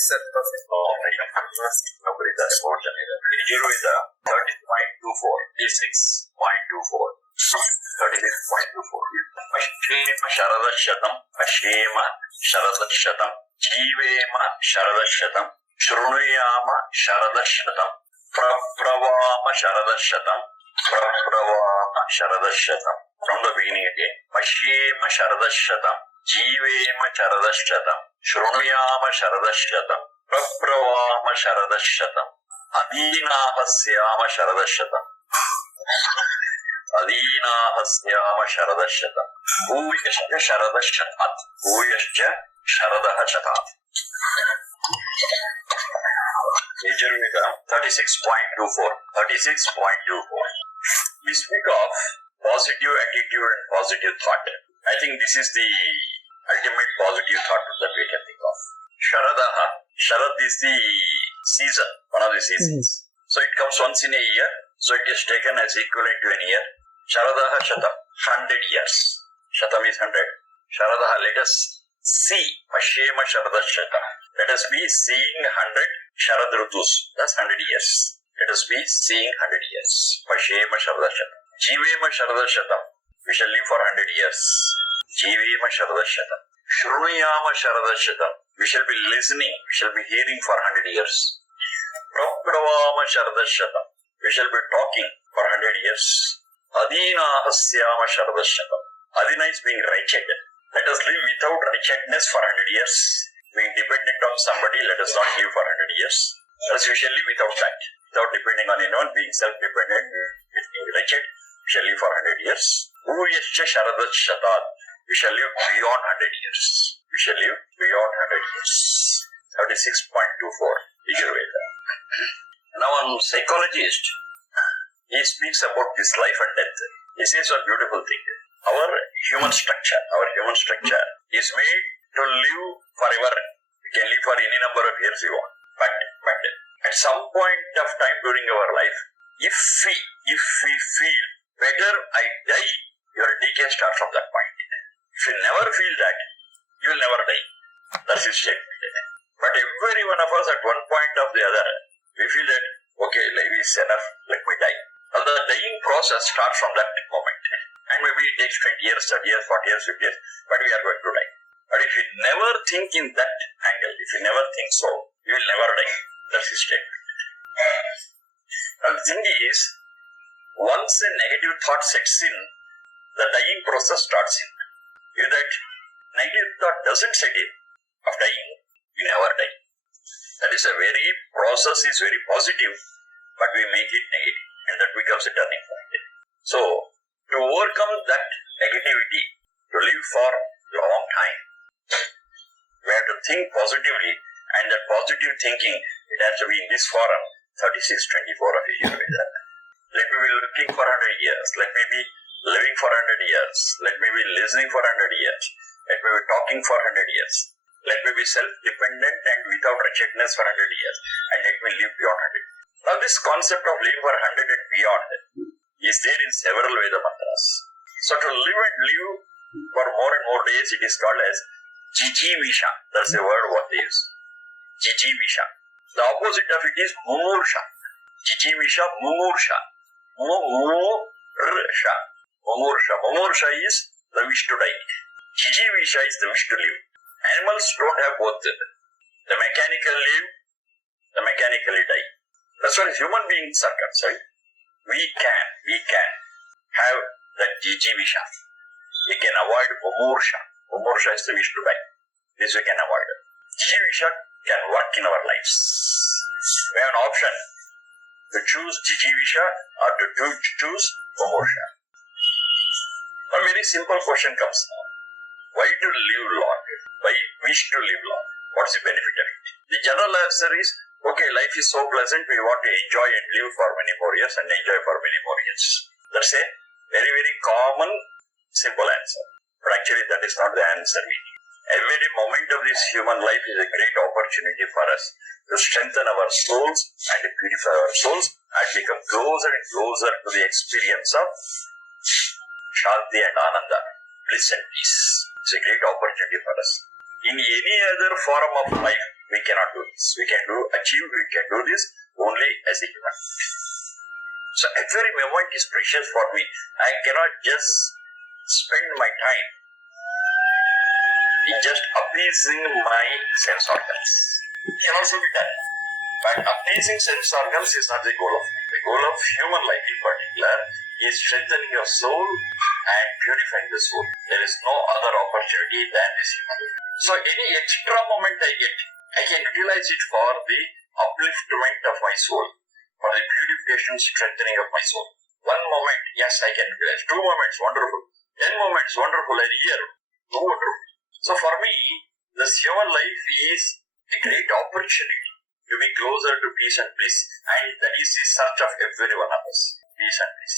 Yes, sir. Perfect. Vedas portion is 30.24, 36.24. Ashema Sharadashatam, Ashema Sharadashatam, Jivema Sharadashatam, Shrunuyama Sharadashatam, Pravama Sharadashatam, Pravama Sharadashatam. From the beginning again. Ashema Sharadashatam, Jivema Sharadashatam, Shrunuyama Sharadashatam, Pravama Sharadashatam, Adinahasyama Sharadashatam. Adinahasyama Sharadashatam. Bhuyascha Sharadashatat. Bhuyascha Sharadashatat. Yajurveda 36.24. 36.24. We speak of positive attitude and positive thought. I think this is the ultimate positive thought that we can think of. Sharadaha. Sharad is the season, one of the seasons. So it comes once in a year. So it is taken as equivalent to an year. Sharadaha Shatam, 100 years. Shatam is 100. Sharadaha, let us see. Ashema Sharadashatam. Let us be seeing 100 Sharad Rutus. That's 100 years. Let us be seeing 100 years. Ashema Sharadashatam. Jivema Sharadashatam. We shall live for 100 years. Jivema Sharadashatam. Shrunuyama Sharadashatam. We shall be listening. We shall be hearing for 100 years. Pravama Sharadashatam. We shall be talking for 100 years. Adinahasyama Sharadashatam. Adina is being wretched. Let us live without wretchedness for 100 years. Being dependent on somebody, let us not live for 100 years. Else we shall live without that. Without depending on anyone, being self-dependent, being wretched, we shall live for 100 years. Bhuyascha Sharadashatat. We shall live beyond 100 years. We shall live beyond 100 years. 36.24. Yajurveda. Now, a psychologist, he speaks about this life and death. He says one beautiful thing. Our human structure is made to live forever. We can live for any number of years we want. But at some point of time during our life, if we feel better I die, your decay starts from that point. If you never feel that, you will never die. That's his statement. But every one of us at one point or the other, we feel that, okay, life is enough, let me die. And the dying process starts from that moment. And maybe it takes 20 years, 30 years, 40 years, 50 years, but we are going to die. But if you never think in that angle, if you never think so, you will never die. That's his statement. And the thing is, once a negative thought sets in, the dying process starts in. If that negative thought doesn't set in of dying, you never die. That is process is very positive, but we make it negative, and that becomes a turning point. So, to overcome that negativity, to live for a long time, we have to think positively, and that positive thinking, it has to be in this forum, 36.24 of Ayurveda. Let me be looking for 100 years, let me be living for 100 years, let me be listening for 100 years, let me be talking for 100 years, let me be self-dependent and without wretchedness for 100 years, and let me live beyond 100. Now this concept of living for 100 and beyond is there in several Veda mantras. So to live and live for more and more days, it is called as Jijivisha. That's a word what they use. Jijivisha. The opposite of it is Mumursha. Jijivisha, Mumursha. Mumursha. Mumursha. Mumursha is the wish to die. Jijivisha is the wish to live. Animals don't have both. The mechanical live, the mechanically die. That's why human beings are concerned. We can have that Jijivisha. We can avoid Mumursha. Mumursha is the wish to die. This we can avoid. Jijivisha can work in our lives. We have an option to choose Jijivisha or to choose Mumursha. A very simple question comes now. Why to live long? Why wish to live long? What's the benefit of it? The general answer is, okay, life is so pleasant, we want to enjoy and live for many more years and enjoy for many more years. That's a very, very common, simple answer. But actually that is not the answer we need. Every moment of this human life is a great opportunity for us to strengthen our souls and to purify our souls and become closer and closer to the experience of Shanti and Ananda, bliss and peace. It's a great opportunity for us. In any other form of life, we cannot do this. We can do this only as a human. So every moment is precious for me. I cannot just spend my time in just appeasing my sense organs. It can also be done. But appeasing sense organs is not the goal of life. The goal of human life in particular is strengthening your soul and purifying the soul. There is no other opportunity than this human life. So any extra moment I get, I can utilize it for the upliftment of my soul, for the purification, strengthening of my soul. One moment, yes, I can utilize. 2 moments, wonderful. 10 moments, wonderful. A year, wonderful. So for me, this human life is a great opportunity to be closer to peace and bliss, and that is the search of every one of us. Peace and bliss.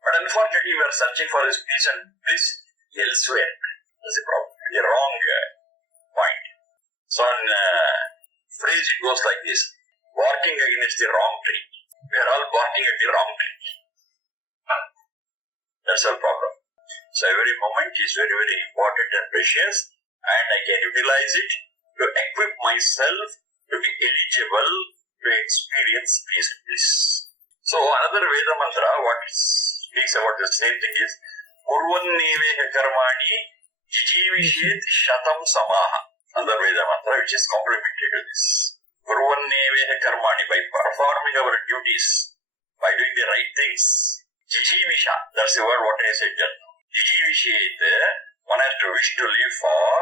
But unfortunately, we are searching for this peace and bliss elsewhere. That's a problem. A wrong point. So in phrase it goes like this: barking against the wrong tree. We are all barking at the wrong tree. That's our problem. So every moment is very, very important and precious, and I can utilize it to equip myself to be eligible to experience peace and bliss. So another Veda mantra what speaks about the same thing is Kurvanneveha karmani jijivishet shatam samaha. Another Veda mantra which is complementary to this. Kurvanneveha karmani, by performing our duties, by doing the right things. Jijivisha, that's the word what I said just now. Jijivishet, one has to wish to live for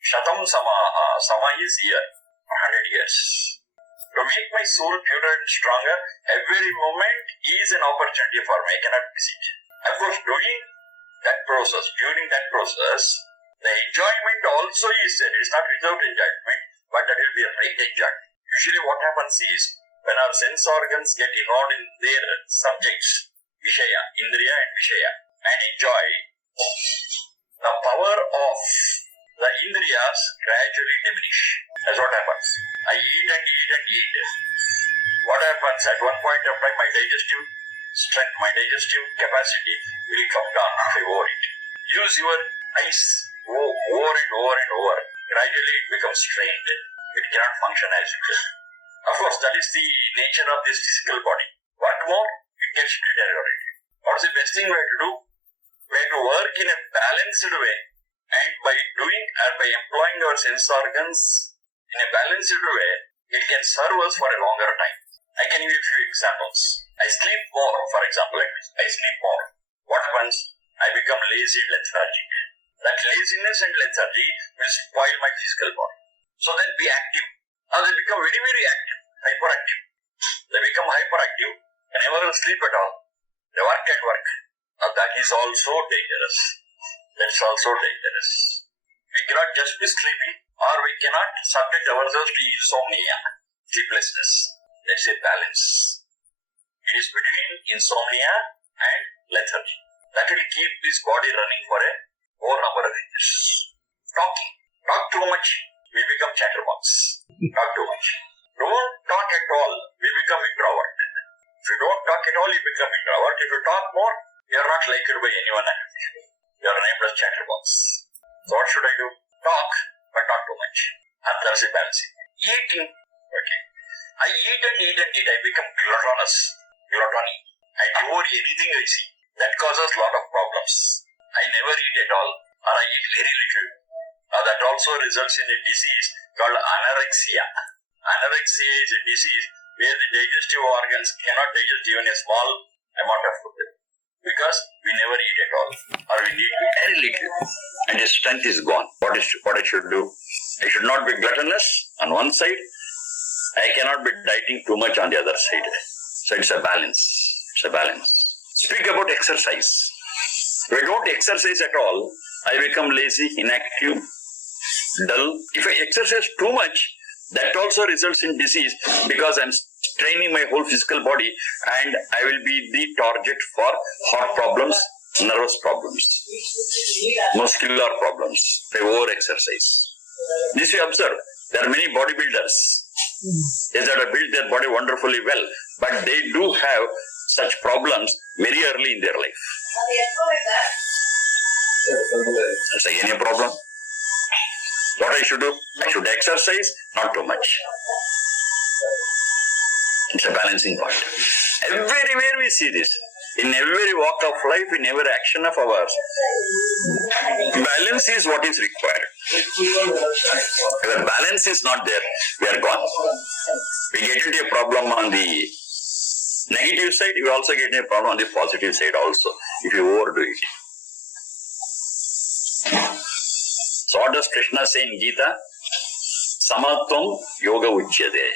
shatam samaha. Sama is year, 100 years. To make my soul purer and stronger, every moment is an opportunity for me. I cannot miss it. Of course, during that process, the enjoyment also is there. It's not without enjoyment, but that will be a great enjoyment. Usually what happens is, when our sense organs get involved in their subjects, Vishaya, Indriya and Vishaya, and enjoy, the power of the Indriyas gradually diminish. That's what happens. I eat and eat and eat. What happens? At one point of time, my digestive strength, my digestive capacity will come down if I overeat. Use your eyes over and over and over. Gradually it becomes strained. It cannot function as usual. Of course, that is the nature of this physical body. What more? It gets deteriorated. What's the best thing we have to do? We have to work in a balanced way. And by doing and by employing our sense organs in a balanced way, it can serve us for a longer time. I can give you a few examples. I sleep more, for example. I sleep more. What happens? I become lazy and lethargic. That laziness and lethargy will spoil my physical body. So then be active. Now they become very, very active, hyperactive. They become hyperactive and never sleep at all. They work at work. Now that is also dangerous. That's also dangerous. We cannot just be sleepy, or we cannot subject ourselves to insomnia, sleeplessness. That's a balance. It is between insomnia and lethargy. That will keep this body running for a more number of years. Talk too much, we become chatterbox. Talk too much. Don't talk at all, we become introvert. If you don't talk at all, you become introvert. If you talk more, you are not liked by anyone. You are named as chatterbox. So what should I do? Talk, but not too much. And that's a balancing. Eating. Okay. I eat and eat and eat. I become gluttonous. Gluttony. I devour anything I see. That causes a lot of problems. I never eat at all, or I eat very little. Now that also results in a disease called anorexia. Anorexia is a disease where the digestive organs cannot digest even a small amount of food. Because we never eat at all, or we eat very little, and his strength is gone. What I should do? I should not be gluttonous on one side. I cannot be dieting too much on the other side. So it's a balance. It's a balance. Speak about exercise. If I don't exercise at all, I become lazy, inactive, dull. If I exercise too much, that also results in disease, because I'm straining my whole physical body, and I will be the target for heart problems, nervous problems, muscular problems, by over-exercise. This you observe. There are many bodybuilders. Yes, that have built their body wonderfully well, but they do have such problems very early in their life. That's like any problem. What I should do? I should exercise, not too much. It's a balancing point. Everywhere we see this. In every walk of life, in every action of ours, balance is what is required. If the balance is not there, we are gone. We get into a problem on the negative side, we also get a problem on the positive side also, if you overdo it. So what does Krishna say in Gita? Samatvam yoga uchyate.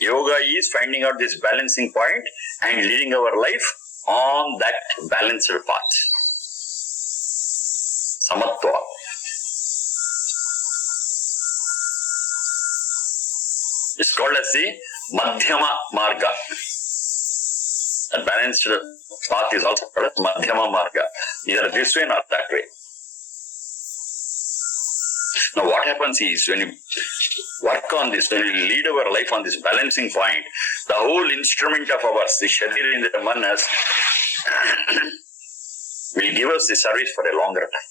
Yoga is finding out this balancing point and leading our life on that balanced path. Samatva. It's called as the Madhyama Marga. The balanced path is also called as Madhyama Marga. Neither this way nor that way. Now what happens is, when you work on this, when you lead our life on this balancing point, the whole instrument of ours, the Sharira and the Manas, will give us the service for a longer time.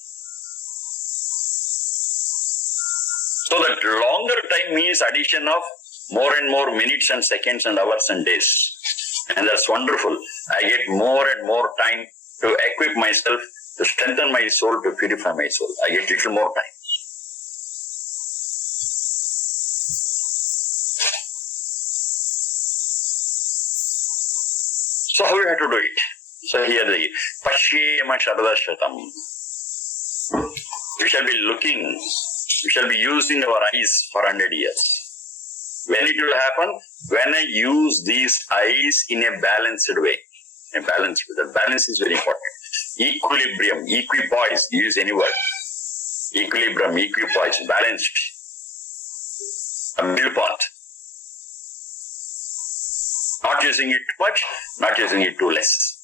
So that longer time means addition of more and more minutes and seconds and hours and days. And that's wonderful. I get more and more time to equip myself, to strengthen my soul, to purify my soul. I get little more time. So how we have to do it? So here the Pashyema Sharada Shatam. We shall be looking, we shall be using our eyes for 100 years. When it will happen? When I use these eyes in a balanced way. A balanced way. The balance is very important. Equilibrium, equipoise, use any word. Equilibrium, equipoise, balanced. A middle path. Not using it too much, not using it too less.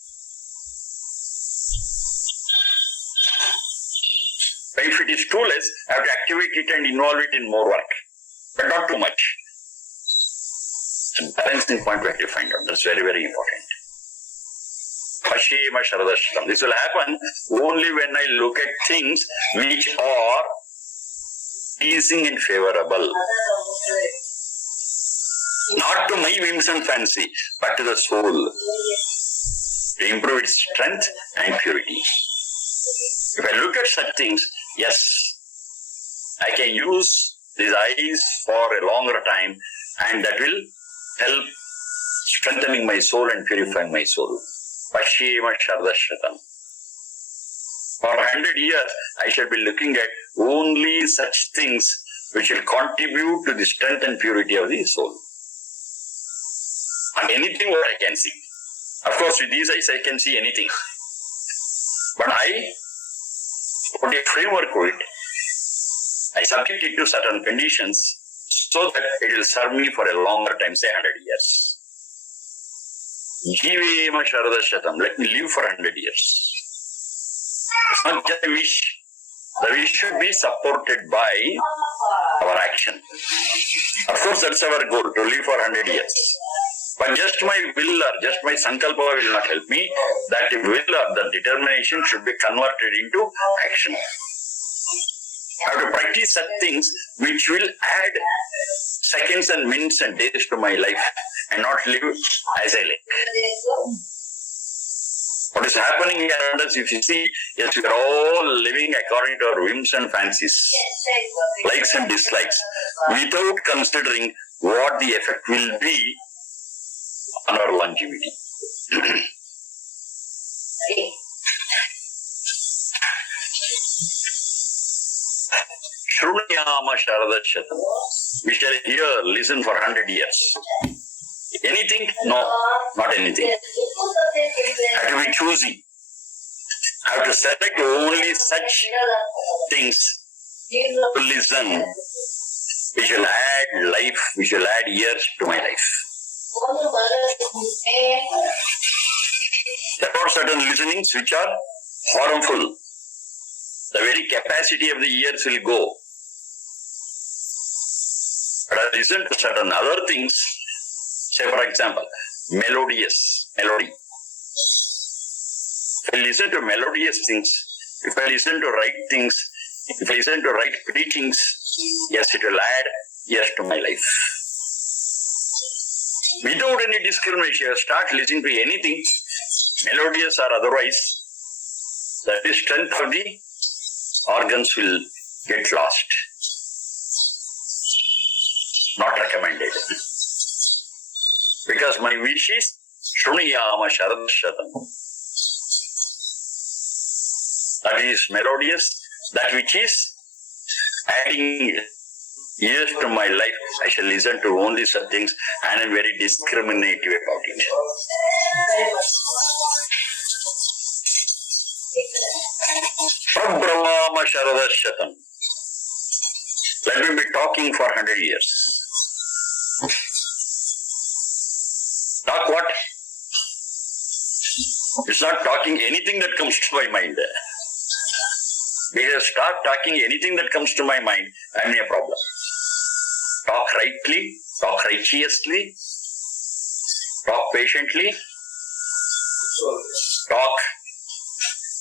If it is too less, I have to activate it and involve it in more work. But not too much. The balancing point we have to find out. That's very, very important. Pashyema Sharadashtam. This will happen only when I look at things which are pleasing and favorable. Not to my whims and fancy, but to the soul, to improve its strength and purity. If I look at such things, yes, I can use these eyes for a longer time, and that will help strengthening my soul and purifying my soul. Pashyema Shardashatam. For 100 years, I shall be looking at only such things which will contribute to the strength and purity of the soul. And anything what I can see. Of course, with these eyes I can see anything. But I put a framework to it. I subject it to certain conditions so that it will serve me for a longer time, say 100 years. Jivema Sharadashatam. Let me live for 100 years. It's not just a wish. The wish should be supported by our action. Of course, that's our goal, to live for 100 years. But just my will or just my sankalpa will not help me. That will or the determination should be converted into action. I have to practice such things which will add seconds and minutes and days to my life and not live as I like. What is happening here around us, if you see, yes, we are all living according to our whims and fancies, likes and dislikes, without considering what the effect will be on our longevity. Shrunayama Sharadashatam. We shall hear, listen for 100 years. Anything? No, not anything. I have to be choosy. I have to select only such things to listen, which will add life, which will add years to my life. There are certain listenings which are harmful. The very capacity of the ears will go. But I listen to certain other things, say for example, melody. If I listen to melodious things, if I listen to right things, if I listen to right preachings, yes, it will add years to my life. without any discrimination, start listening to anything, melodious or otherwise, the strength of the organs will get lost. Not recommended. Because my wish is Shruniyama Sharadashatam. That is melodious, that which is adding years to my life. I shall listen to only such things, and I am very discriminative about it. Prabhravama Sharadashatam. Let me be talking for 100 years. Talk what? It's not talking anything that comes to my mind. Because start talking anything that comes to my mind, I am in a problem. Talk rightly, talk righteously, talk patiently, talk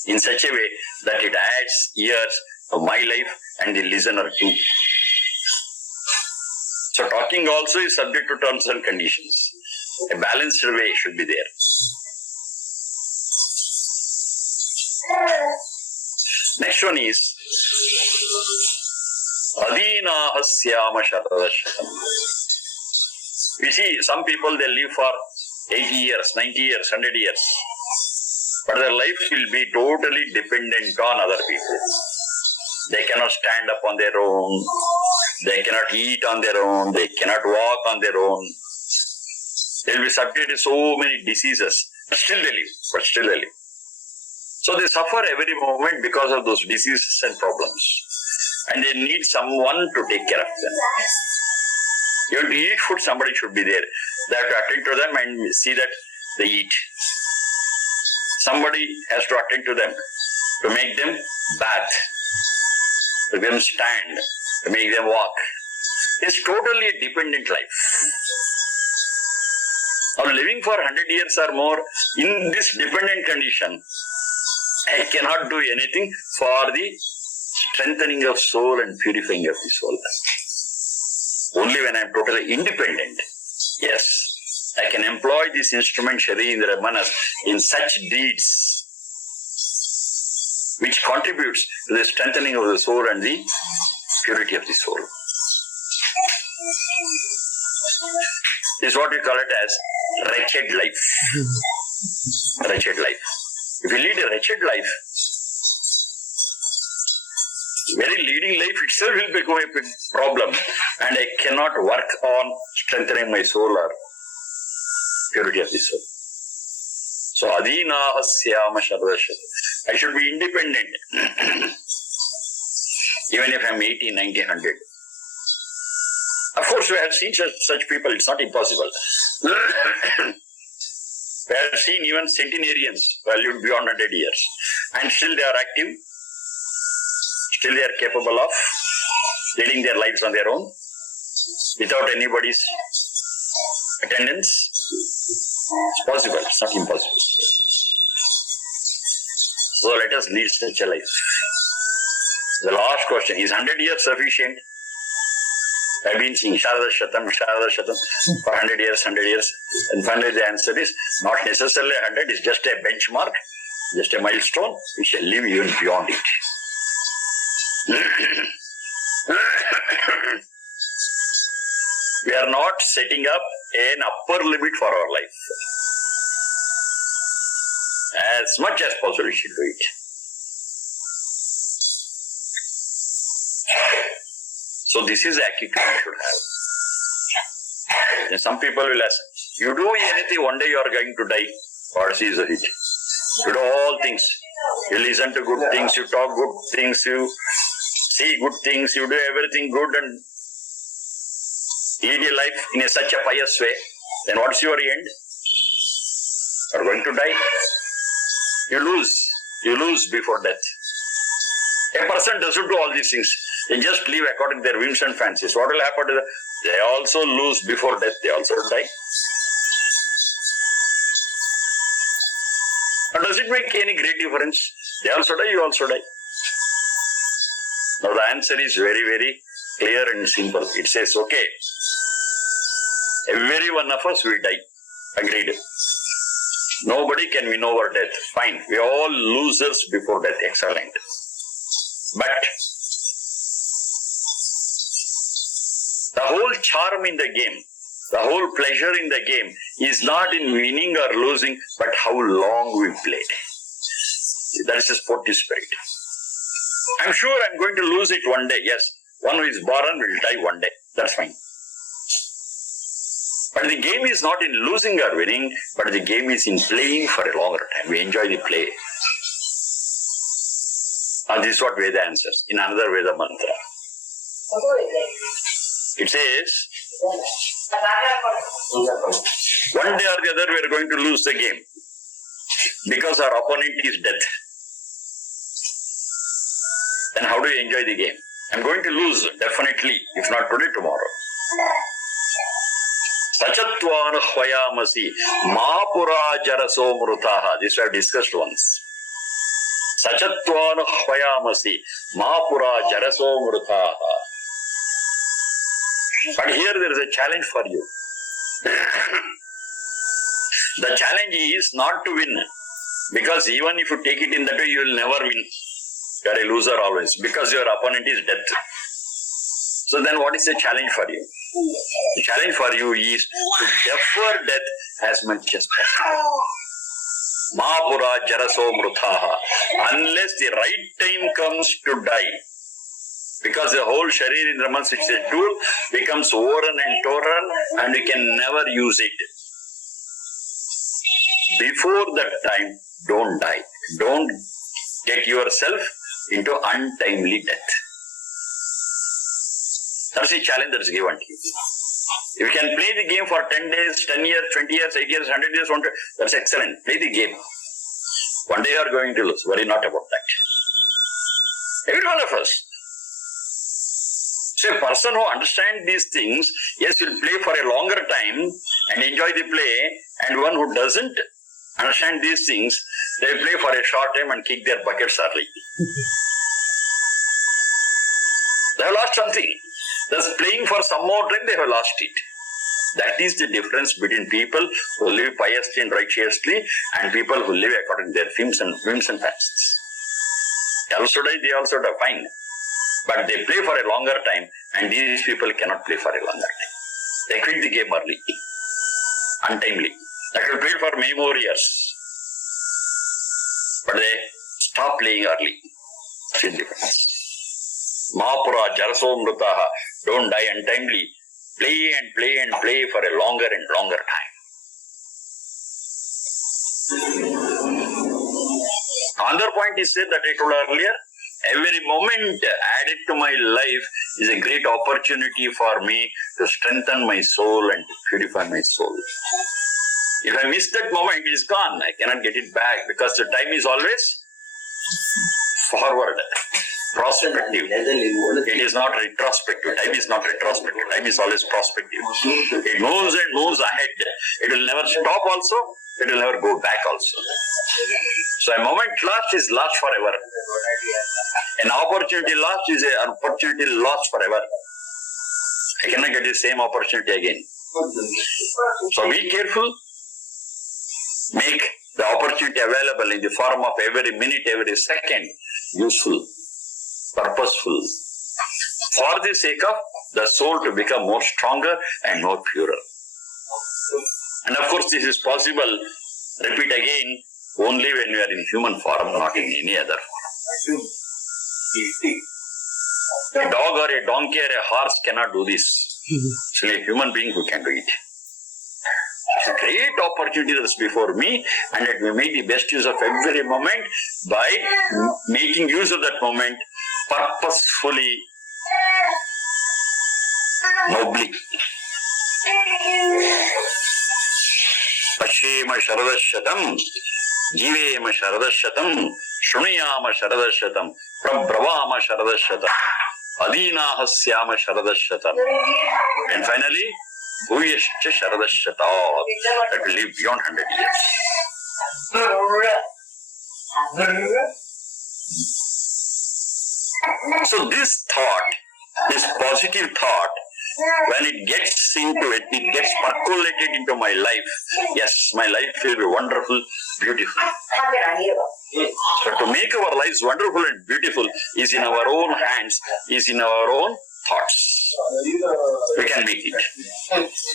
in such a way that it adds years of my life and the listener too. So talking also is subject to terms and conditions. A balanced way should be there. Next one is Adinaha Syama Sharadashatam. We see some people, they live for 80 years, 90 years, 100 years. But their life will be totally dependent on other people. They cannot stand up on their own. They cannot eat on their own. They cannot walk on their own. They will be subject to so many diseases. But still they live. So they suffer every moment because of those diseases and problems. And they need someone to take care of them. You have to eat food, somebody should be there. They have to attend to them and see that they eat. Somebody has to attend to them, to make them bath, to make them stand, to make them walk. It's totally a dependent life. Now living for 100 years or more in this dependent condition, I cannot do anything for the strengthening of soul and purifying of the soul. Only when I am totally independent, yes, I can employ this instrument Shari Indra Manas in such deeds which contributes to the strengthening of the soul and the purity of the soul. This is what we call it as wretched life. Wretched life. If you lead a wretched life, very leading life itself will become a big problem, and I cannot work on strengthening my soul or purity of the soul. So, Adinaha Syama Sharadashatam. I should be independent, even if I am 80, 90, 100. Of course, we have seen such people, it's not impossible. We have seen even centenarians who have lived beyond 100 years, and still they are active, still they are capable of leading their lives on their own, without anybody's attendance. It's possible, it's not impossible. So let us lead such a life. The last question, is 100 years sufficient? I've been seeing Sharadashatam for 100 years, and finally the answer is not necessarily 100, it's just a benchmark, just a milestone. We shall live even beyond it. We are not setting up an upper limit for our life. As much as possible, we should do it. So this is the attitude you should have. And some people will ask, you do anything, one day you are going to die. What is it? You do all things. You listen to good things, you talk good things, you see good things, you do everything good and lead your life in such a pious way. Then what's your end? You are going to die. You lose before death. A person doesn't do all these things. They just live according to their whims and fancies. What will happen to them? They also lose before death. They also die. Now, does it make any great difference? They also die, you also die. Now, the answer is very, very clear and simple. It says, okay, Every one of us will die. Agreed. Nobody can win over death. Fine. We are all losers before death. Excellent. But the whole charm in the game, the whole pleasure in the game is not in winning or losing, but how long we played. That is the sportive spirit. I'm sure I'm going to lose it one day. Yes, one who is born will die one day. That's fine. But the game is not in losing or winning, but the game is in playing for a longer time. We enjoy the play. Now this is what Veda answers in another Veda mantra. It says, one day or the other we are going to lose the game because our opponent is death. Then how do you enjoy the game? I'm going to lose, definitely, if not today, tomorrow. Sachatvana hvayamasi mapura jaraso mrutaha. This we have discussed once. Sachatvana hvayamasi mapura jaraso mrutaha. But here there is a challenge for you. The challenge is not to win. Because even if you take it in that way, you will never win. You are a loser always. Because your opponent is death. So then what is the challenge for you? The challenge for you is to defer death as much as possible. Mahapura jaraso mrutaha. Unless the right time comes to die. Because the whole sharir in Raman, which is a tool, becomes worn and torn and you can never use it. Before that time, don't die. Don't get yourself into untimely death. That's the challenge that is given to you. If you can play the game for 10 days, 10 years, 20 years, 8 years, 100 years, 100, that's excellent. Play the game. One day you are going to lose. Worry not about that. Every one of us. So a person who understands these things, yes, will play for a longer time and enjoy the play, and one who doesn't understand these things, they play for a short time and kick their buckets early. They have lost something. Thus playing for some more time, they have lost it. That is the difference between people who live piously and righteously and people who live according to their whims and fancies. They also die, fine. But they play for a longer time, and these people cannot play for a longer time. They quit the game early, untimely. They can play for many more years, but they stop playing early. That's the difference. Mahapura jaraso mrutaha. Don't die untimely. Play and play and play for a longer and longer time. Another point is said that I told earlier. Every moment added to my life is a great opportunity for me to strengthen my soul and to purify my soul. If I miss that moment, it is gone. I cannot get it back because the time is always forward, prospective. It is not retrospective. Time is not retrospective. Time is always prospective. It moves and moves ahead. It will never stop also. It will never go back also. So a moment lost is lost forever. An opportunity lost is an opportunity lost forever. I cannot get the same opportunity again. So be careful. Make the opportunity available in the form of every minute, every second, useful, purposeful, for the sake of the soul to become more stronger and more purer. And of course, this is possible, repeat again, only when you are in human form, not in any other form. A dog or a donkey or a horse cannot do this. It's only a human being who can do it. It's a great opportunity that's before me, and let me make the best use of every moment by making use of that moment purposefully, nobly. Pashema sharadashatam, jivema sharadashatam, shruniyama sharadashatam, prabhavama sharadashatam, adinahasyama sharadashatam. And finally, Bhuyascha Sharadashata, that will live beyond 100 years. So this thought, this positive thought, when it gets into it, it gets percolated into my life. Yes, my life will be wonderful, beautiful. So to make our lives wonderful and beautiful is in our own hands, is in our own thoughts. We can make it.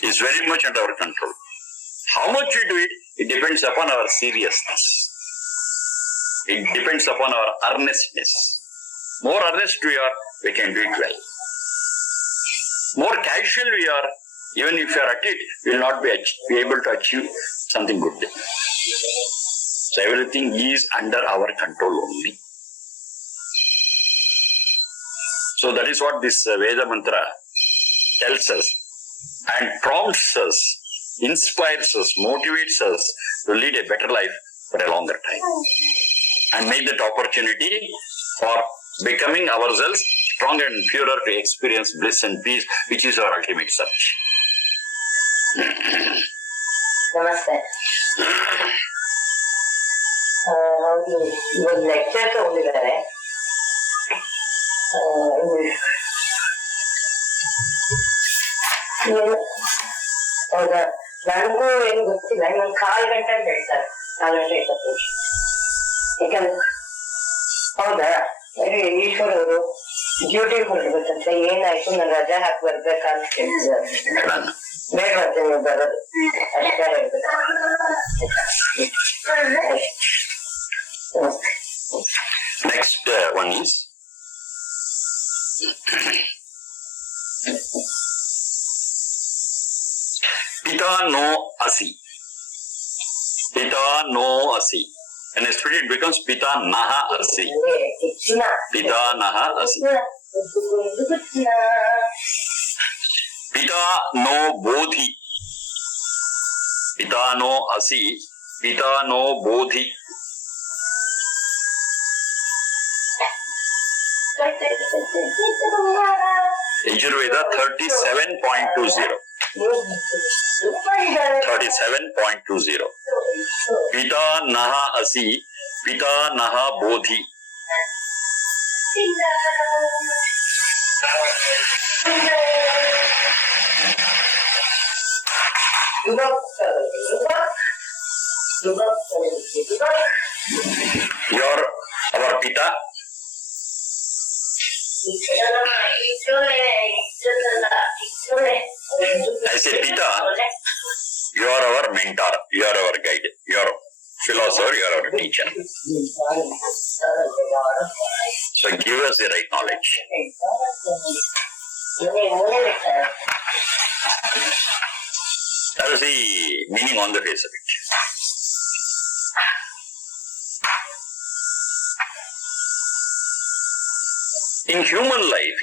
It's very much under our control. How much we do it, it depends upon our seriousness. It depends upon our earnestness. More earnest we are, we can do it well. More casual we are, even if we are at it, we will not be able to achieve something good. So everything is under our control only. So that is what this Veda mantra tells us and prompts us, inspires us, motivates us to lead a better life for a longer time and make that opportunity for becoming ourselves stronger and purer to experience bliss and peace, which is our ultimate search. Namaste. ಒಂದು lecture ತಗೊಂಡಿದ್ದಾರೆ ಹೌದಾ, ನನಗೂ ಏನು ಗೊತ್ತಿಲ್ಲ, ಇನ್ನೊಂದು 1/4 ಗಂಟೆ ಅಂತ ಹೇಳ್ತಾರೆ. 4 ಗಂಟೆ 20 ನಿಮಿಷ. ಯಾಕಂದ್ರೆ ಹೌದಾ, ಈಶ್ವರ್ ಅವರು ಡ್ಯೂಟಿಗೆ ಹೊರಡ್ಬೇಕಂತೆ. ಏನಾಯ್ತು, ನಾನು ರಜಾ ಹಾಕಿ ಬರ್ಬೇಕಂತ ಕೇಳ್ತಿದ್ದಾರೆ. ಬೇಡವಂತೆ ನೀವು ಬರೋದು, ಅಷ್ಟೇ ಹೇಳ್ಬೇಕು. Next one is Pita no Asi. Pita no Asi. And a student becomes Pita Naha Asi. Pita Naha Asi. Pita no Bodhi. Pita no Asi. Pita no Bodhi. Yajurveda 37.20. 37.20. Pita Naha Asi. Pita Naha Bodhi. You're our Pita. I say Pita, you are our mentor, you are our guide, you are philosopher, you are our teacher. So give us the right knowledge. That is the meaning on the face of it. In human life,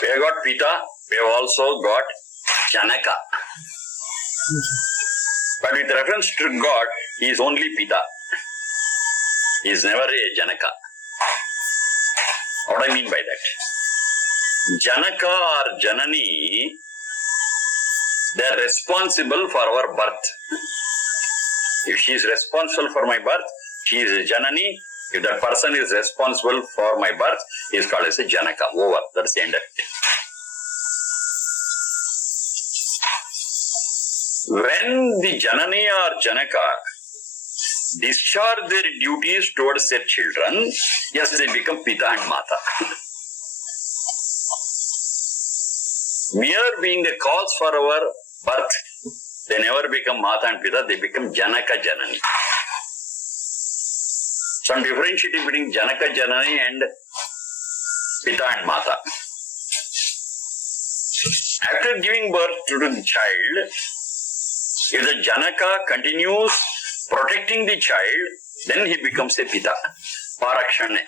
we have got Pita, we have also got Janaka. But with reference to God, he is only Pita. He is never a Janaka. What do I mean by that? Janaka or Janani, they are responsible for our birth. If she is responsible for my birth, she is a Janani. If that person is responsible for my birth, he is called as a Janaka. Over. That's the end of it. When the Janani or Janaka discharge their duties towards their children, yes, they become Pita and Mata. Mere being the cause for our birth, they never become Mata and Pita, they become Janaka Janani. Some differentiating between Janaka Janani and Pita and Mata. After giving birth to the child, if the Janaka continues protecting the child, then he becomes a Pita. Parakshane.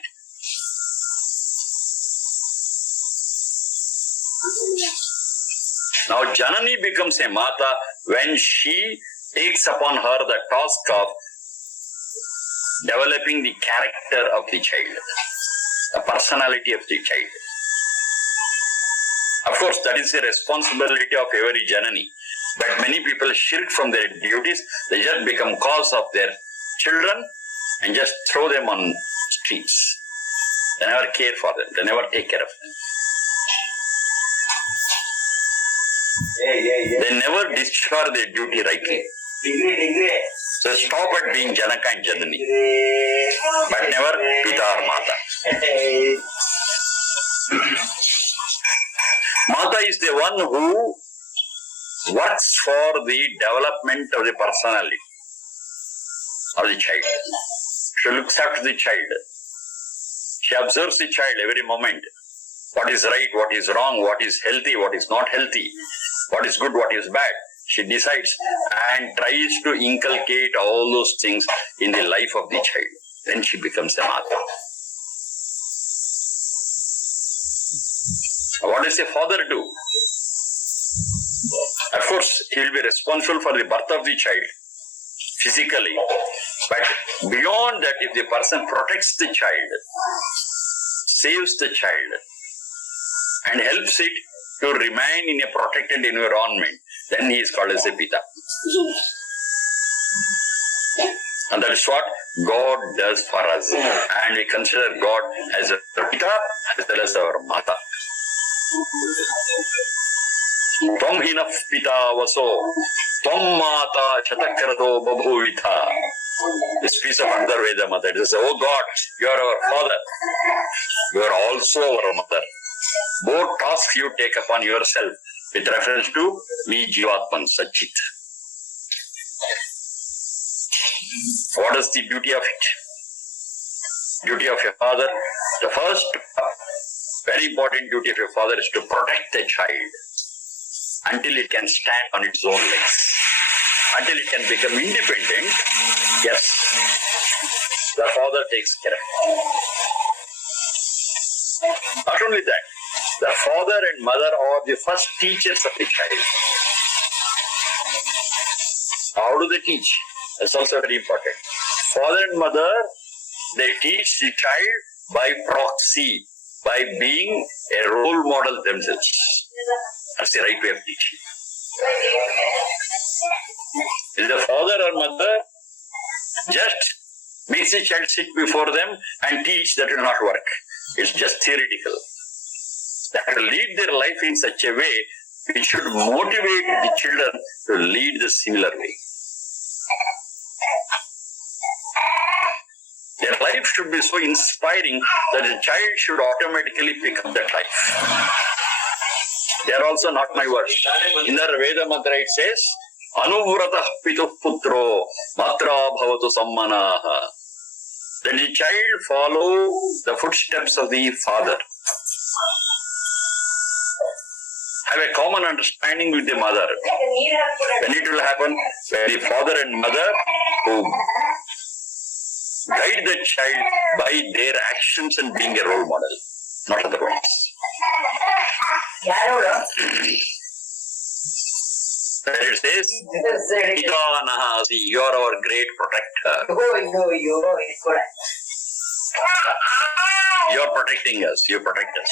Now Janani becomes a Mata when she takes upon her the task of developing the character of the child, the personality of the child. Of course, that is the responsibility of every Janani. But many people shirk from their duties. They just become cause of their children and just throw them on streets. They never care for them. They never take care of them. They never discharge their duty rightly. So stop at being Janaka and Janani, but never Pita or Mata. Mata is the one who works for the development of the personality of the child. She looks after the child. She observes the child every moment. What is right, what is wrong, what is healthy, what is not healthy, what is good, what is bad. She decides and tries to inculcate all those things in the life of the child. Then she becomes a mata. What does a father do? Of course, he will be responsible for the birth of the child physically. But beyond that, if the person protects the child, saves the child, and helps it to remain in a protected environment, then he is called as a Pita. And that is what God does for us. And we consider God as a Pita as well as our Mata. Tvam hinaf Pita vaso, Tvam Mata chatakrato babhuvitha. This piece of Antarveda Mata, it says, oh God, you are our father. You are also our mother. Both tasks you take upon yourself with reference to me, Jivatman, Satchit. What is the duty of it? Duty of your father. The first very important duty of your father is to protect the child until it can stand on its own legs. Until it can become independent, yes, the father takes care of it. Not only that, the father and mother are the first teachers of the child. How do they teach? That's also very important. Father and mother, they teach the child by proxy, by being a role model themselves. That's the right way of teaching. If the father or mother just makes the child sit before them and teach, that will not work. It's just theoretical. They have to lead their life in such a way which should motivate the children to lead the similar way. Their life should be so inspiring that the child should automatically pick up that life. They are also not my words. In the Veda mantra it says, Anuvrata pituh putro matra bhavatu sammanaha. That the child follow the footsteps of the father. Have a common understanding with the mother. When it will happen, when the father and mother who guide the child by their actions and being a role model, not otherwise. It says, Pita nahasi, you are our great protector. You are protecting us, you protect us.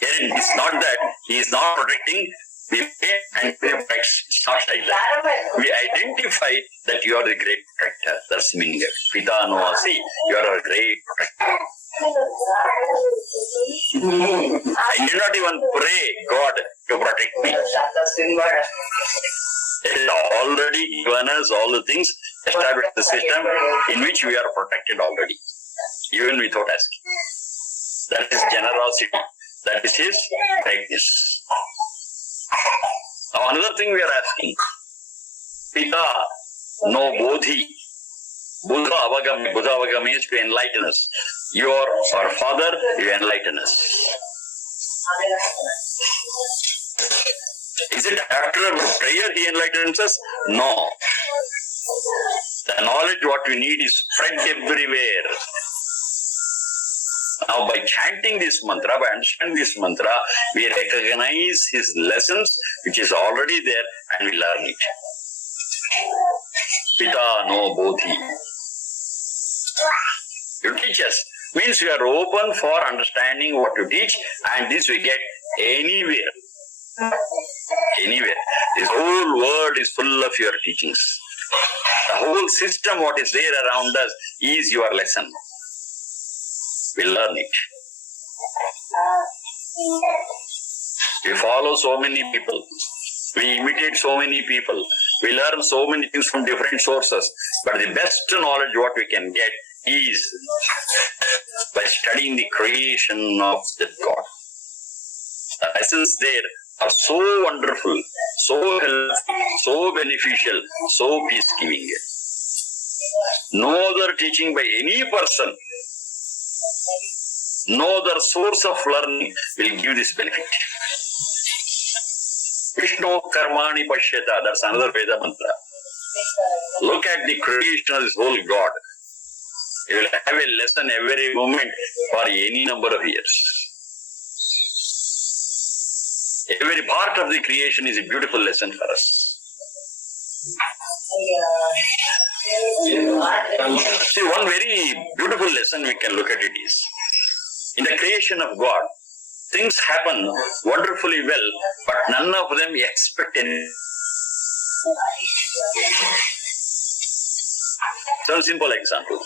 Here it is not that he is not protecting, we pay and pay protects. It's not like that. We identify that you are the great protector. That's the meaning of it. Pita nahasi, you are our great protector. I did not even pray God to protect me. It has already given us all the things, established the system in which we are protected already, even without asking. That is generosity. That is his greatness. Now another thing we are asking, Pita no bodhi. Buddha avagami means to enlighten us. You are our father, you enlighten us. Is it after prayer he enlightens us? No. The knowledge what we need is spread everywhere. Now by chanting this mantra, by understanding this mantra, we recognize his lessons which is already there and we learn it. Pita no bodhi. You teach us. Means we are open for understanding what you teach, and this we get anywhere. Anywhere. This whole world is full of your teachings. The whole system what is there around us is your lesson. We learn it. We follow so many people. We imitate so many people. We learn so many things from different sources. But the best knowledge what we can get is by studying the creation of that God. The lessons there are so wonderful, so helpful, so beneficial, so peace-giving. No other teaching by any person, no other source of learning will give this benefit. Vishnu Karmani Pashyata, that's another Veda mantra. Look at the creation of this whole God. You will have a lesson every moment for any number of years. Every part of the creation is a beautiful lesson for us. See, one very beautiful lesson we can look at it is, in the creation of God, things happen wonderfully well, but none of them expect any. Some simple example.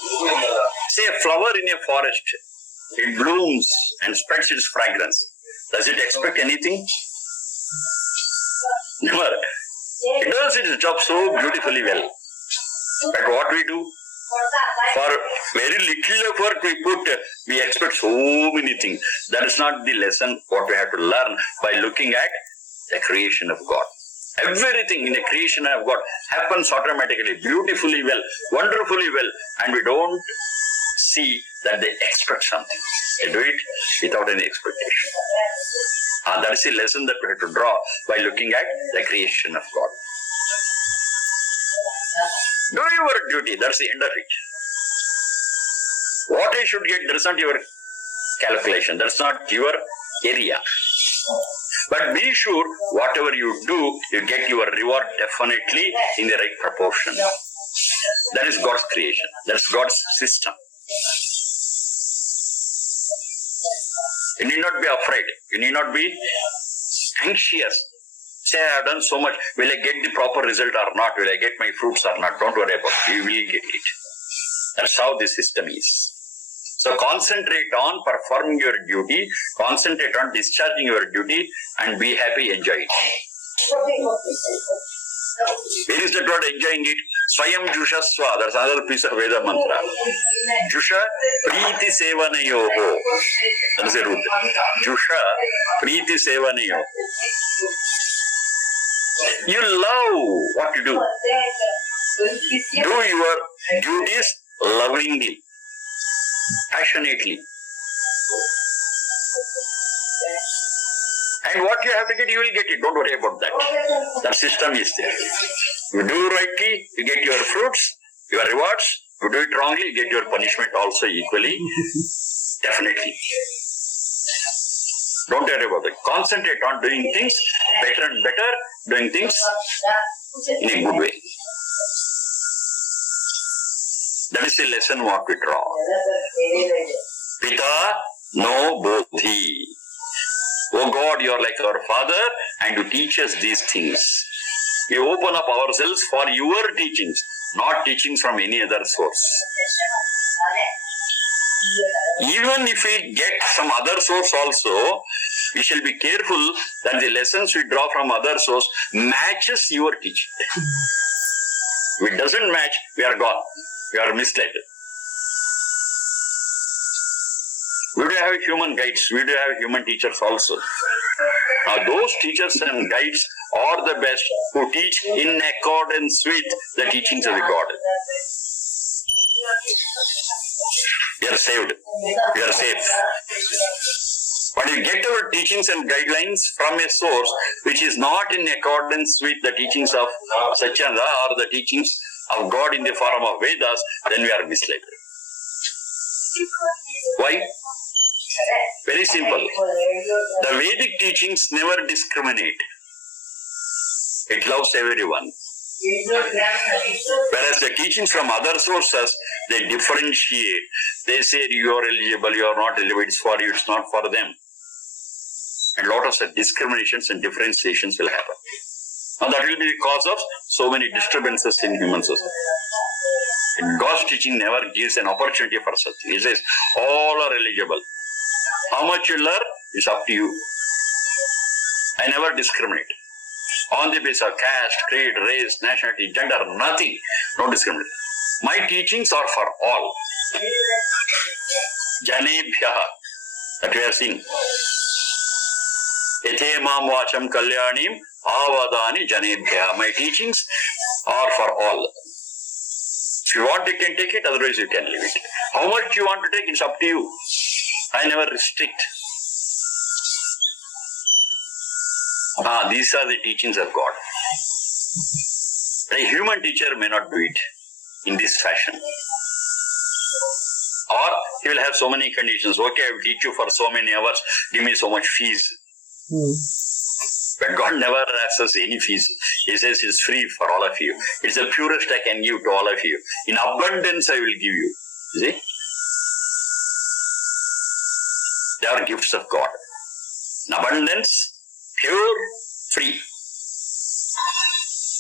Say a flower in a forest, it blooms and spreads its fragrance. Does it expect anything? Never. It does its job so beautifully well. But what we do? For very little effort we put, we expect so many things. That is not the lesson what we have to learn by looking at the creation of God. Everything in the creation of God happens automatically, beautifully well, wonderfully well, and we don't see that they expect something. They do it without any expectation. That is a lesson that we have to draw by looking at the creation of God. Do your duty, that's the end of it. What I should get, that's not your calculation, that's not your area. But be sure, whatever you do, you get your reward definitely in the right proportion. That is God's creation, that's God's system. You need not be afraid, you need not be anxious. Say, I have done so much, will I get the proper result or not? Will I get my fruits or not? Don't worry about it, you will get it. That's how the system is. So concentrate on performing your duty, concentrate on discharging your duty, and be happy, enjoy it. Where is that word enjoying it? Swayam Jushasva, that's another piece of Veda mantra. Jusha Priti Sevanayoho. That is a root. Jusha Priti Sevanayoho. You love what you do. Do your duties lovingly, passionately. And what you have to get, you will get it. Don't worry about that. That system is there. You do rightly, you get your fruits, your rewards. You do it wrongly, you get your punishment also equally. Definitely. Don't worry about it. Concentrate on doing things better and better, doing things in a good way. That is the lesson what we draw. Pita no bodhi. Oh God, you are like our Father and you teach us these things. We open up ourselves for your teachings, not teachings from any other source. Even if we get some other source also, we shall be careful that the lessons we draw from other source matches your teaching. If it doesn't match, we are gone. We are misled. We do have human guides, we do have human teachers also. Now those teachers and guides are the best who teach in accordance with the teachings of the God. We are saved. We are safe. But we get our teachings and guidelines from a source which is not in accordance with the teachings of Satyanda or the teachings of God in the form of Vedas, then we are misled. Why? Very simple. The Vedic teachings never discriminate. It loves everyone. Whereas the teachings from other sources, they differentiate. They say you are eligible, you are not eligible, it's for you, it's not for them. And a lot of discriminations and differentiations will happen. Now that will be the cause of so many disturbances in human society. And God's teaching never gives an opportunity for such. He says all are eligible. How much you learn is up to you. I never discriminate. On the basis of caste, creed, race, nationality, gender, nothing. No discrimination. My teachings are for all. Janebhya, that we have seen. Ete mam vacham kalyanim avadani janebhya. My teachings are for all. If you want, you can take it, otherwise you can leave it. How much you want to take, it's up to you. I never restrict. These are the teachings of God. A human teacher may not do it in this fashion. Or he will have so many conditions. Okay, I will teach you for so many hours, give me so much fees. But God never asks us any fees. He says it's free for all of you. It's the purest I can give to all of you. In abundance I will give you. You see? They are gifts of God. In abundance, pure, free.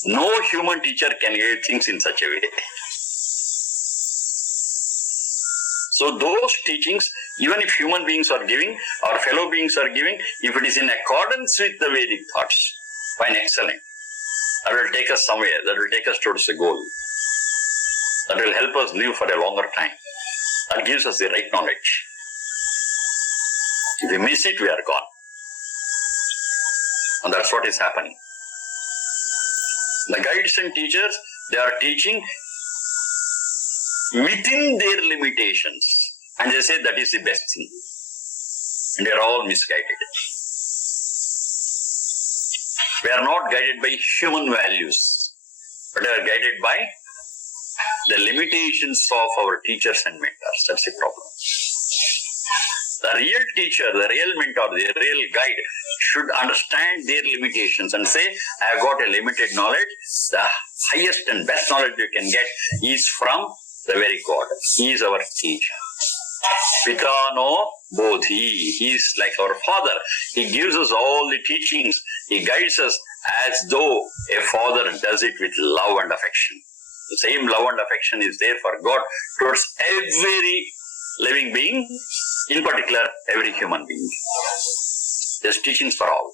No human teacher can give things in such a way. So those teachings, even if human beings are giving, or fellow beings are giving, if it is in accordance with the Vedic thoughts, fine, excellent. That will take us somewhere, that will take us towards the goal. That will help us live for a longer time. That gives us the right knowledge. If we miss it, we are gone. And that's what is happening. The guides and teachers, they are teaching within their limitations. And they say that is the best thing. And they are all misguided. We are not guided by human values, but we are guided by the limitations of our teachers and mentors. That's the problem. The real teacher, the real mentor, the real guide should understand their limitations and say, I have got a limited knowledge. The highest and best knowledge you can get is from the very God. He is our teacher. Pitano Bodhi. He is like our father. He gives us all the teachings. He guides us as though a father does it with love and affection. The same love and affection is there for God towards every living being, in particular every human being. There's teachings for all.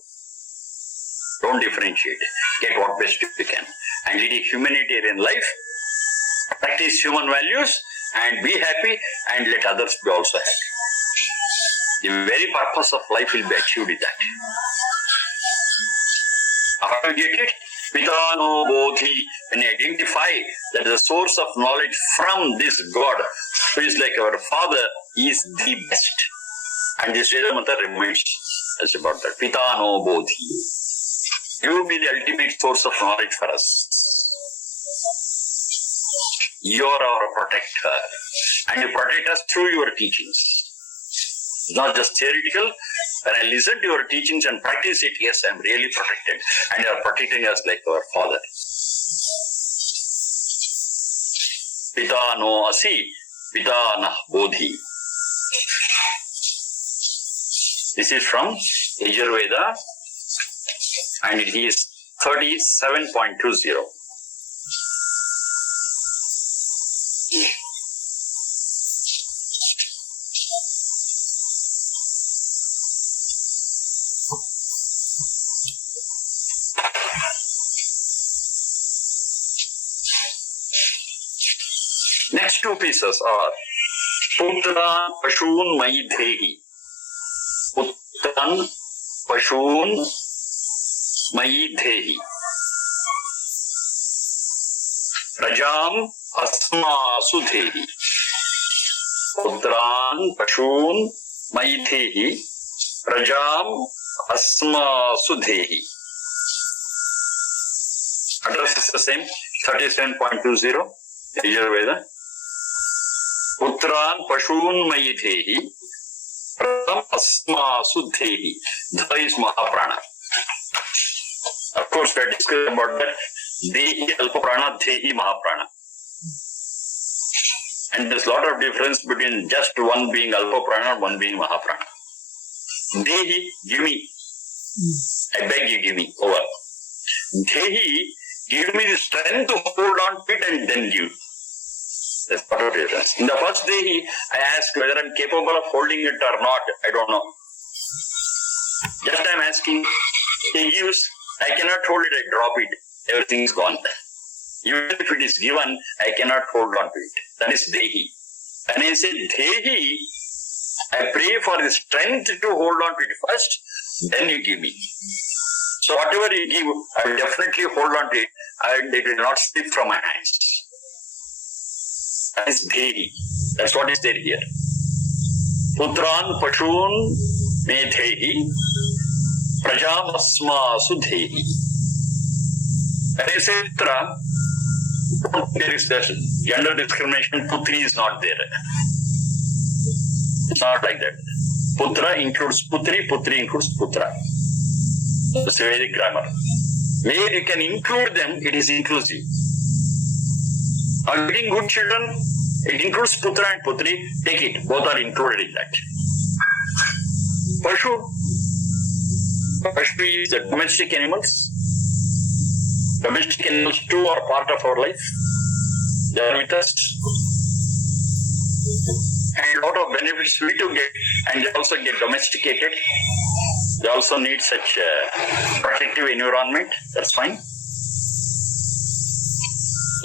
Don't differentiate. Get what best you can. And lead a humanitarian life. Practice human values and be happy and let others be also happy. The very purpose of life will be achieved with that. How do you get it? Pitano Bodhi. When you identify that the source of knowledge from this God, who is like our father, is the best. And this Veda Mantra reminds us about that. Pitano Bodhi. You will be the ultimate source of knowledge for us. You are our protector. And you protect us through your teachings. It's not just theoretical. When I listen to your teachings and practice it, yes, I am really protected. And you are protecting us like our father. Pitano Asi, Pitana Bodhi. This is from Yajurveda and it is 37.20. Next two pieces are Putran Pashun Maidhehi. Putran Pashun Maidhehi. Rajam Asma Sudhehi. Putran Pashun Maidhehi. Rajam Asma Sudhehi. Address is the same, 37.20, Yajurveda. Putran Pashun Maidhehi. Rajam Asma Sudhehi. Dha is Mahaprana. Of course, we are discussing about that. Dehi Alpa Prana, Dehi Mahaprana. And there's a lot of difference between just one being Alpa Prana and one being Mahaprana. Dehi, give me. I beg you, give me. Over. Dehi, give me the strength to hold on to it and then give. That's part of the difference. In the first Dehi, I ask whether I'm capable of holding it or not. I don't know. Just I'm asking. He gives, I cannot hold it, I drop it. Everything is gone. Even if it is given, I cannot hold on to it. That is Dehi. And I said, Dehi, I pray for the strength to hold on to it first, then you give me. So whatever you give, I will definitely hold on to it, and it will not slip from my hands. That is Dehi. That's what is there here. Putran Pashun Methehi Prajam Asmasu Dehi. And I say, there is that gender discrimination, Putri is not there. It's not like that. Putra includes Putri, Putri includes Putra. It's a Vedic grammar. Where you can include them, it is inclusive. Are getting good children? It includes Putra and Putri. Take it. Both are included in that. Pashu. Pashu is the domestic animals. Domestic animals too are part of our life. They are with us. And a lot of benefits we too get. And they also get domesticated. They also need such a protective environment. That's fine.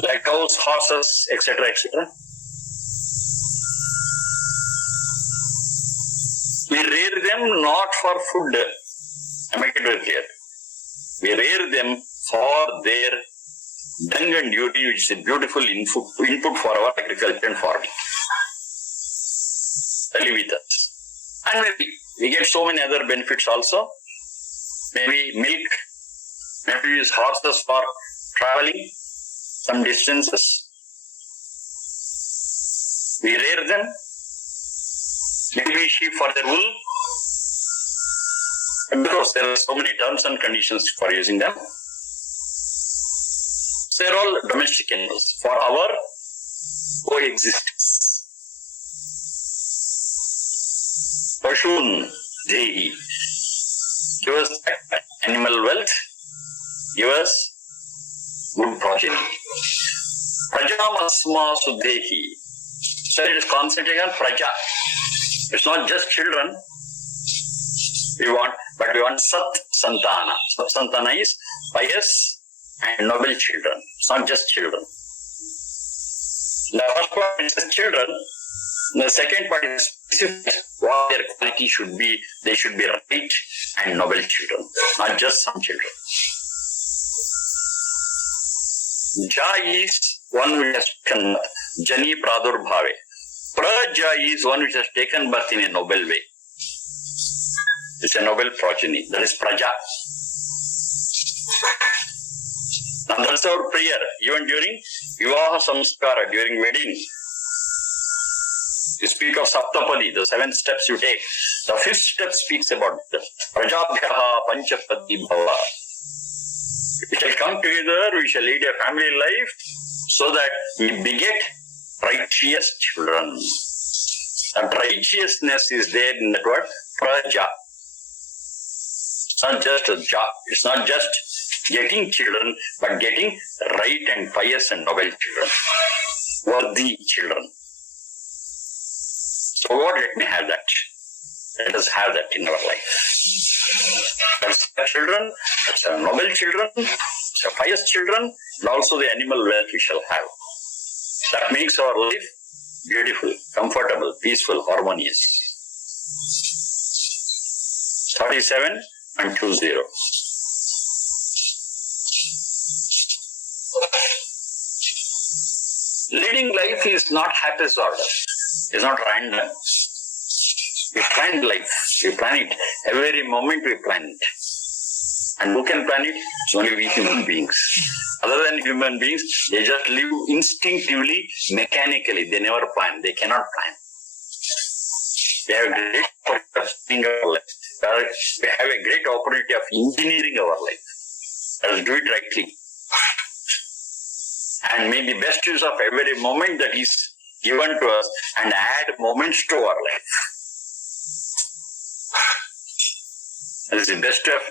Like cows, horses, etc., etc. We rear them not for food. I make it very clear. We rear them for their dung and duty, which is a beautiful input for our agriculture and farming. They live with us. And maybe we get so many other benefits also. Maybe milk. Maybe we use horses for traveling some distances. We rear them. Maybe sheep for their wool. Because there are so many terms and conditions for using them. So they are all domestic animals for our coexistence. Pashun Dehi. Give us animal wealth. Give us good progeny. Prajam Asma Sudhehi. So it is concentrating on Praja. It's not just children we want, but we want Sat Santana. Sat Santana is pious and noble children. It's not just children. The first part is just children. The second part is specific what their quality should be. They should be right and noble children, not just some children. Ja is one which has taken Jani Pradurbhave. Praja is one which has taken birth in a noble way. It's a noble progeny. That is Praja. Now that's our prayer. Even during Vivaha Samskara, during wedding, you speak of Saptapadi, the 7 steps you take. The 5th step speaks about the Prajabhyaha Panchapati Bhava. We shall come together, we shall lead a family life so that we beget righteous children. And righteousness is there in that word, Praja. It's not just a job. It's not just getting children, but getting right and pious and noble children. Worthy children. So God, let me have that. Let us have that in our life. That's our children, that's our noble children, that's our pious children, and also the animal wealth we shall have. That makes our life beautiful, comfortable, peaceful, harmonious. 37 and 20. Leading life is not haphazard. It's not random. We plan life. We plan it. Every moment we plan it. And who can plan it? It's only we human beings. Other than human beings, they just live instinctively, mechanically. They never plan. They cannot plan. We have a great opportunity of seeing our life. We have a great opportunity of engineering our life. Let us do it rightly. And make the best use of every moment that is given to us and add moments to our life. That is the best of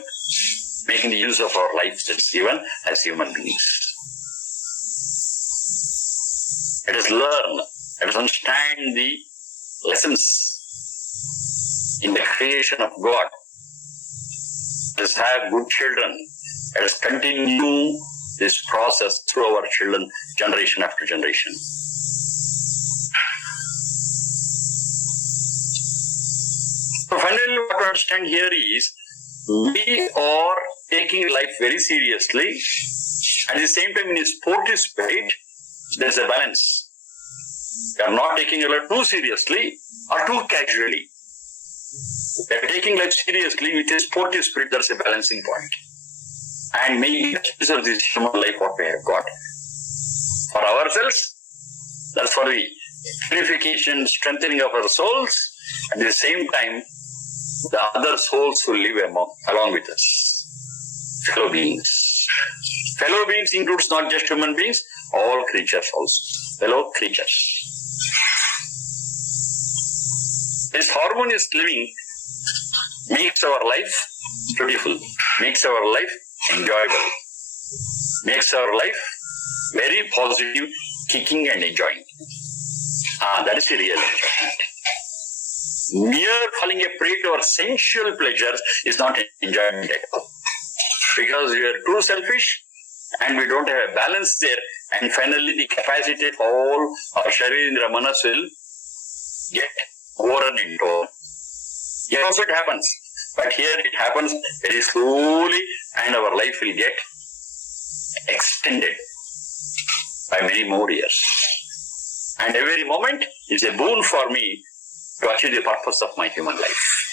making the use of our life that's given as human beings. Let us learn, let us understand the lessons in the creation of God Let us have good children. Let us continue this process through our children, generation after generation. So finally, what to understand here is, we are taking life very seriously. At the same time, in a sportive spirit, there is a balance. We are not taking life too seriously or too casually. We are taking life seriously with a sportive spirit. There is a balancing point. And maybe this is this human life what we have got. For ourselves, that's for the purification, strengthening of our souls. At the same time, the other souls will live along with us. Fellow beings. Fellow beings includes not just human beings, all creatures also. Fellow creatures. This harmonious living makes our life beautiful, makes our life enjoyable, makes our life very positive, kicking and enjoying. That is the real enjoyment. Mere falling a prey to our sensual pleasures is not enjoyment at all. Because we are too selfish and we don't have a balance there, and finally the capacity of all our Sharirindra Manas will get overrun into. Here also it happens, but here it happens very slowly and our life will get extended by many more years. And every moment is a boon for me to achieve the purpose of my human life.